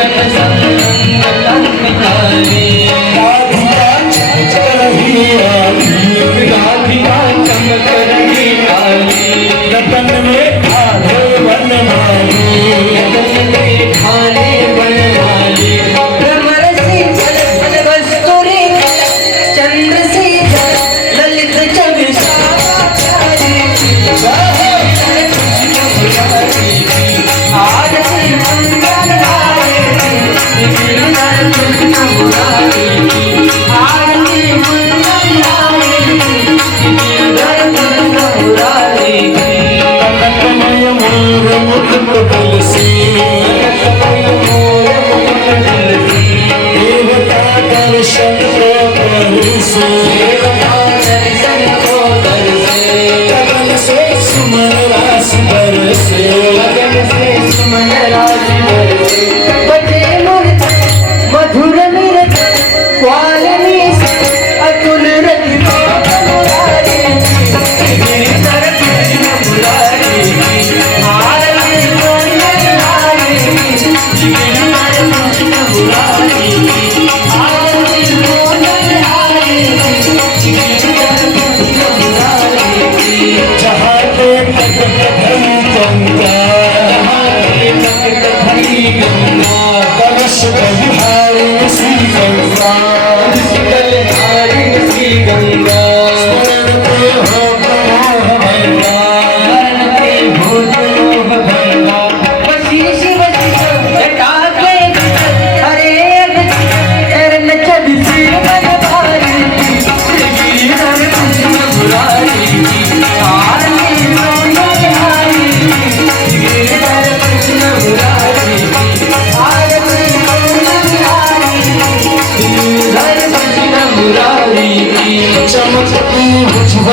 I'm Thank you.